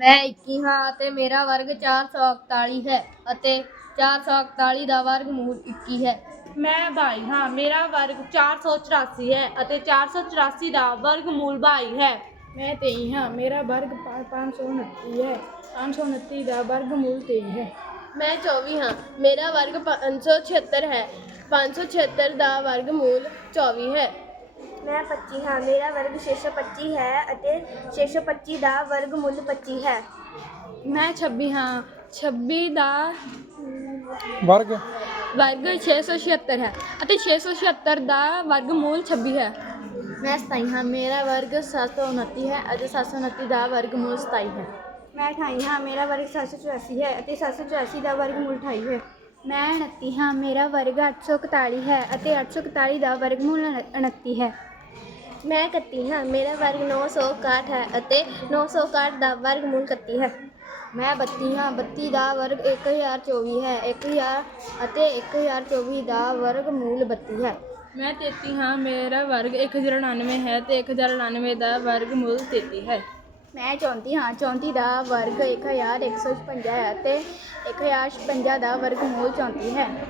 ਮੈਂ 21 ਹਾਂ ਅਤੇ ਮੇਰਾ ਵਰਗ 441 ਹੈ ਅਤੇ 441 ਦਾ ਵਰਗਮੂਲ 21 ਹੈ। ਮੈਂ 22 ਹਾਂ ਮੇਰਾ ਵਰਗ 484 ਹੈ ਅਤੇ 484 ਦਾ ਵਰਗਮੂਲ 22 ਹੈ। ਮੈਂ 23 ਹਾਂ ਮੇਰਾ ਵਰਗ ਪੰ- 529 ਹੈ 529 ਦਾ ਵਰਗਮੂਲ 23 ਹੈ। ਮੈਂ 24 ਹਾਂ ਮੇਰਾ ਵਰਗ 576 ਹੈ 576 ਦਾ ਵਰਗਮੂਲ 24 ਹੈ। ਮੈਂ 25 ਹਾਂ ਮੇਰਾ ਵਰਗ 625 ਹੈ ਅਤੇ 625 ਦਾ ਵਰਗਮੂਲ 25 ਹੈ। ਮੈਂ 26 ਹਾਂ 26 ਦਾ ਵਰਗ? ਵਰਗ 676 ਹੈ ਅਤੇ 676 ਦਾ ਵਰਗਮੂਲ 26 ਹੈ। ਮੈਂ 27 ਹਾਂ ਮੇਰਾ ਵਰਗ 729 ਹੈ ਅਤੇ 729 ਦਾ ਵਰਗਮੂਲ 27 ਹੈ। ਮੈਂ 28 ਹਾਂ ਮੇਰਾ ਵਰਗ 784 ਹੈ ਅਤੇ 784 ਦਾ ਵਰਗਮੂਲ 28 ਹੈ। ਮੈਂ 29 ਹਾਂ ਮੇਰਾ ਵਰਗ 841 ਹੈ ਅਤੇ 841 ਦਾ ਵਰਗਮੂਲ 29 ਹੈ। ਮੈਂ 31 ਹਾਂ। ਮੇਰਾ ਵਰਗ 961 ਹੈ ਅਤੇ 961 ਦਾ ਵਰਗਮੂਲ 31 ਹੈ। ਮੈਂ 32 ਹਾਂ। 32 ਦਾ ਵਰਗ 1024 ਹੈ। 1000 ਅਤੇ 1024 ਦਾ ਵਰਗਮੂਲ 32 ਹੈ। ਮੈਂ 33 ਹਾਂ। ਮੇਰਾ ਵਰਗ 1099 ਹੈ ਤੇ 1099 ਦਾ ਵਰਗਮੂਲ 33 ਹੈ। ਮੈਂ 34 ਹਾਂ। 34 ਦਾ ਵਰਗ 1156 ਹੈ ਅਤੇ 1056 ਦਾ ਵਰਗਮੂਲ 34 ਹੈ।